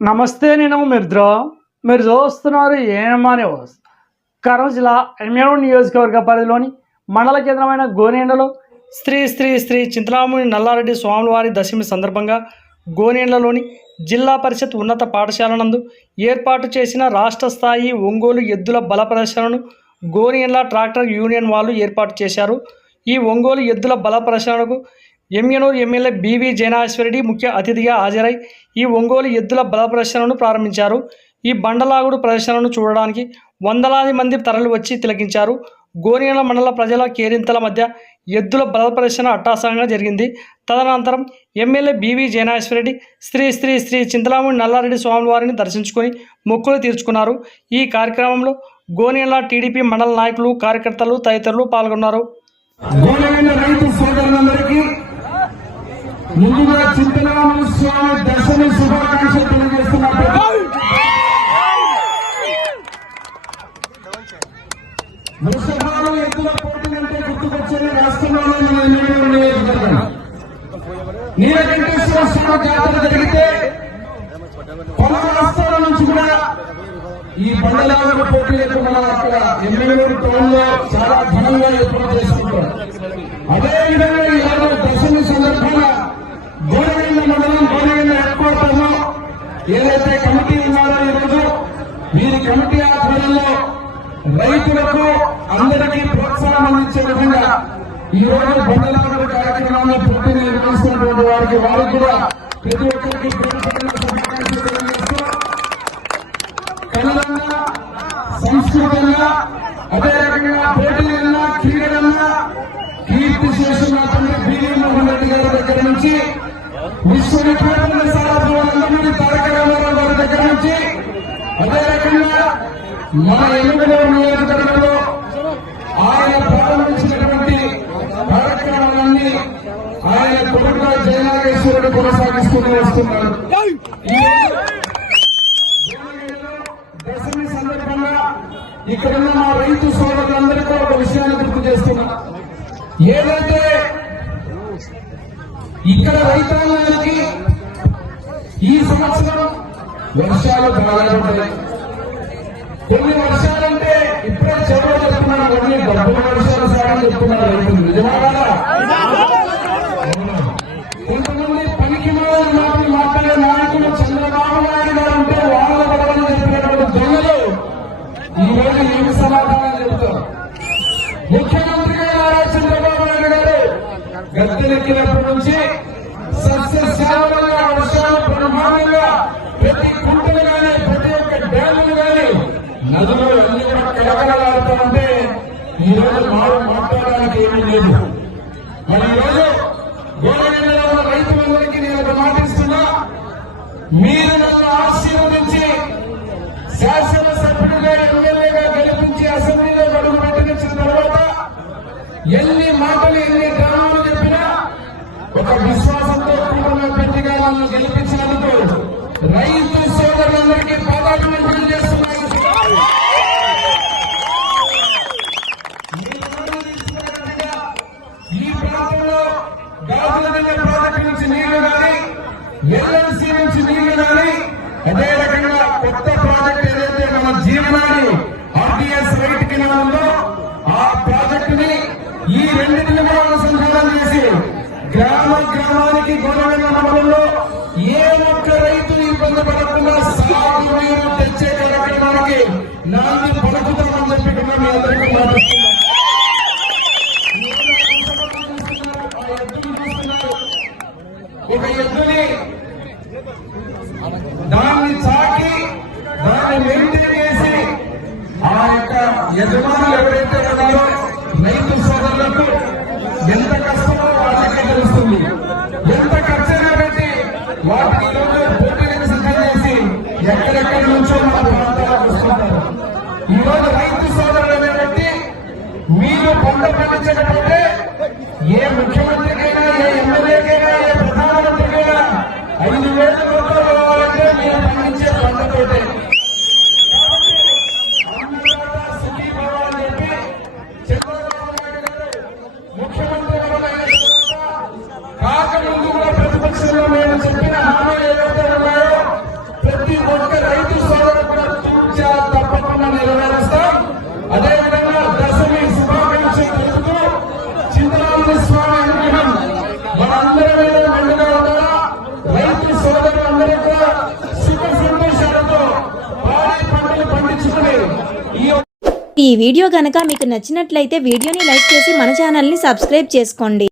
నమస్తే, నేను మిర్ద్రో. మీరు చూస్తున్నారు ఏమా న్యూస్. కర్నూలు జిల్లా ఎమ్మెల్యే నియోజకవర్గ పరిధిలోని మండల కేంద్రమైన గోనేండ్లలో శ్రీ శ్రీ శ్రీ చింతలాముని నల్లారెడ్డి స్వాముల వారి దశమి సందర్భంగా గోనేండ్లలోని జిల్లా పరిషత్ ఉన్నత పాఠశాల నందు ఏర్పాటు చేసిన రాష్ట్ర స్థాయి ఒంగోలు ఎద్దుల బల ప్రదర్శనను గోనేండ్ల ట్రాక్టర్ యూనియన్ వాళ్ళు ఏర్పాటు చేశారు. ఈ ఒంగోలు ఎద్దుల బల ప్రదర్శనకు ఎమ్మెనూరు ఎమ్మెల్యే బివి జయనాశ్వరెడ్డి ముఖ్య అతిథిగా హాజరై ఈ ఒంగోలు ఎద్దుల బల ప్రదర్శనను ప్రారంభించారు. ఈ బండలాగుడు ప్రదర్శనను చూడడానికి వందలాది మంది తరలి వచ్చి తిలకించారు. గోనేండ్ల మండల ప్రజల కేరింతల మధ్య ఎద్దుల బల ప్రదర్శన అట్టాసంగా జరిగింది. తదనంతరం ఎమ్మెల్యే బివి జయనాశ్వరెడ్డి శ్రీ శ్రీ శ్రీ చింతలాముని నల్లారెడ్డి స్వాముల వారిని దర్శించుకొని మొక్కులు తీర్చుకున్నారు. ఈ కార్యక్రమంలో గోనేండ్ల టీడీపీ మండల నాయకులు, కార్యకర్తలు తదితరులు పాల్గొన్నారు. ముందుగా చింతలాముని స్వామి దర్శన శుభాకాంక్షలు తెలియజేస్తున్నారు. వృషభాలు ఎద్దుల పోటీలంటే గుర్తుకొచ్చేది రాష్ట్రంలోనే మన ఎమ్మెల్యే నియోజకవర్గం. నీలకంఠేశ్వర స్వామి జాతర జరిగితే పలు రాష్ట్రాల నుంచి కూడా ఈ బండలాగుడు పోటీలకు మన అక్కడ ఎమ్మెల్యే టౌన్ లో చాలా ఘనంగా ఏర్పాటు చేసుకుంటారు. అదేవిధంగా ఈరోజు దశమి సందర్భంగా గోనేండ్ల మండలం గోనేండ్ల హెడ్ క్వార్టర్ లో ఏదైతే కమిటీ ఉన్నారో ఈరోజు వీరి కమిటీ ఆధ్వర్యంలో రైతులకు అందరికీ ప్రోత్సాహం అందించే విధంగా ఈ రోజు బండలాగుడు కార్యక్రమాన్ని పూర్తి నిర్వహిస్తున్నటువంటి వారికి కూడా ప్రతి ఒక్కరికి కళలంగా, సంస్కృతంగా, అదే రకంగా పోటీలన్నా, క్రీడలన్నా కీర్తి శేషం నా తండ్రి బివి మోహన్ రెడ్డి గారి దగ్గర నుంచి, విశ్వవిఖ్యాత సారథి తారక రామారావు గారి దగ్గర నుంచి, అదే రకంగా మన ఎన్నికల నియోజకవర్గంలో ఆయన ప్రారంభించినటువంటి కార్యక్రమాలన్నీ ఆయన కొడుకుగా జయనాగేశ్వరుడు కొనసాగిస్తూనే వస్తున్నారు. దశమి సందర్భంగా ఇక్కడున్న మా రైతు సోదరులందరికీ ఒక విషయాన్ని గుర్తు చేస్తున్నా. ఏదైతే ఇక్కడ రైతాంగానికి ఈ సంవత్సరం వర్షాలు బాగా ఉంటాయి. కొన్ని వర్షాలంటే ఇప్పుడే చెరువు చెప్తున్నారు, కొన్ని డబ్బుల వర్షాలు సాగని చెప్తున్నారు రైతులు. నిజమా కదా? కొంతమంది పనికి మాటలు మాట్లాడే నాయకులు చంద్రబాబు నాయుడు గారు ఉంటే వాళ్ళ పడవని చెప్పినటువంటి దొంగలు ఈ రోజు ఏమి సమాధానం చెబుతారు? ముఖ్యమంత్రి గారు చంద్రబాబు నాయుడు గారు గద్దెనెక్కినప్పటి నుంచి సస్యశ్యామలంగా వర్షాలు బ్రహ్మాండంగా ప్రతి కుంటలు కానీ, ప్రతి ఒక్క డ్యాములు కానీ, నదులు అన్ని కూడా కలకలలాడుతూ ఉంటే ఈ రోజు మాట్లాడడానికి ఏమీ లేదు. మరి ఈరోజు గోనేండ్లలో ఉన్న రైతులందరికీ నేను ఒక మాటిస్తున్నా, మీరు నన్ను ఆశీర్వదించి శాసనసభ్యుడిగా, ఎమ్మెల్యేగా గెలిపించి అసెంబ్లీలో అడుగు పెట్టించిన తర్వాత ఎన్ని మాటలు, ఎన్ని గ్రామాలు చెప్పినా ఒక విశ్వాసంతో కుటుంబ పెట్టిగా నన్ను గెలిపించినందుకు రైతు సోదరులందరికీ పాదాభివందనం చేస్తున్నారు. ఈ ప్రాంతంలో గాజులదిన్నె ప్రాజెక్టు నుంచి నీళ్లు కానీ, ఎల్ఎన్సీ నుంచి నీళ్లు కానీ, అదే రకంగా కొత్త ప్రాజెక్టు ఏదైతే మన జీవనాన్ని ఆర్టీఎస్ రైట్ కింద ఉందో ఆ ప్రాజెక్టుని ఈ రెండింటిని కూడా అనుసంధానం చేసి గ్రామానికి గోనేండ్ల మండలంలో ఏ ఒక్క రైతు ఇబ్బంది పడకుండా సాగు నీరు తెచ్చే కార్యక్రమానికి నాంది పలుకుతామని చెప్పి మీ అందరికీ మాట్లాడుతున్నారు. ఒక ఎద్దుని దాన్ని చాకి దాన్ని మెయింటైన్ చేసి ఆ యొక్క యజమానులు ఎవరైతే ఉన్నారో రైతు సోదరులకు ఎంత కష్టమో వాళ్ళకే తెలుస్తుంది. ఎంత ఖర్చైనా పెట్టి వాటిని పోటీలకు సిద్ధం చేసి ఎక్కడెక్కడి నుంచో మన ప్రాంతాలకు వస్తుంటారు. ఈరోజు రైతు సోదరులు అనేటువంటి మీరు పంట పండించకపోతే ఏ ముఖ్యమంత్రికైనా, ఏ ఎమ్మెల్యేకైనా, ఏ ప్రధానమంత్రికైనా 5,000 రూపాయలు కావాలంటే మీరు పండించే పంటతోటే. సుఖీభావాలని చెప్పి చంద్రబాబు నాయుడు గారు ముఖ్యమంత్రి మనందరి మీద మెండుగా ఉండాలా. రైతు సోదరులందరూ కూడా సుఖ సంతోషాలతో పాడి పంటలు పండించుకుని ఈ వీడియో గనక మీకు నచ్చినట్లయితే వీడియోని లైక్ చేసి మన ఛానల్ని సబ్స్క్రైబ్ చేసుకోండి.